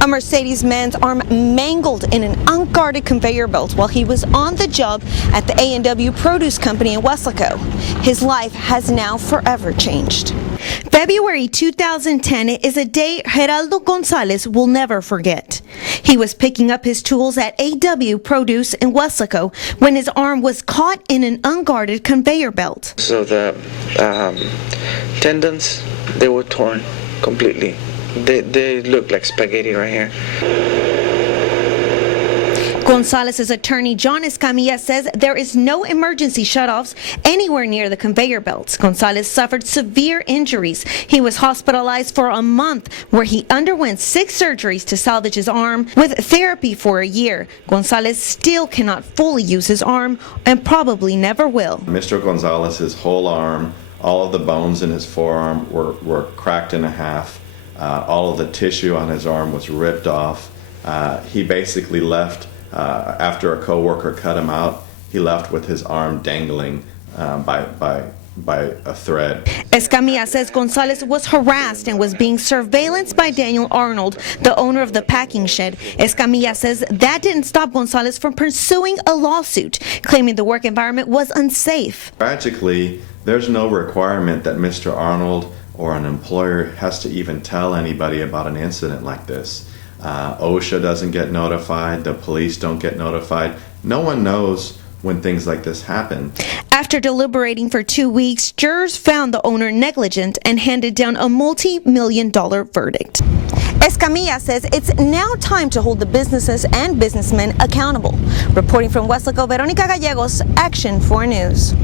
A Mercedes-Benz arm mangled in an unguarded conveyor belt while he was on the job at the A&W Produce Company in Weslaco. His life has now forever changed. February 2010 is a day Geraldo Gonzalez will never forget. He was picking up his tools at A&W Produce in Weslaco when his arm was caught in an unguarded conveyor belt. So the tendons, they were torn completely. They look like spaghetti right here. Gonzalez's attorney, John Escamilla, says there is no emergency shutoffs anywhere near the conveyor belts. Gonzalez suffered severe injuries. He was hospitalized for a month, where he underwent 6 surgeries to salvage his arm, with therapy for a year. Gonzalez still cannot fully use his arm and probably never will. Mr. Gonzalez's whole arm, all of the bones in his forearm were cracked in half. All of the tissue on his arm was ripped off. He basically left. After a coworker cut him out, he left with his arm dangling by a thread. Escamilla says Gonzalez was harassed and was being surveillanced by Daniel Arnold, the owner of the packing shed. Escamilla says that didn't stop Gonzalez from pursuing a lawsuit, claiming the work environment was unsafe. Tragically, there's no requirement that Mr. Arnold or an employer has to even tell anybody about an incident like this. OSHA doesn't get notified, the police don't get notified. No one knows when things like this happen. After deliberating for 2 weeks, jurors found the owner negligent and handed down a multi-million-dollar verdict. Escamilla says it's now time to hold the businesses and businessmen accountable. Reporting from Weslaco, Veronica Gallegos, Action 4 News.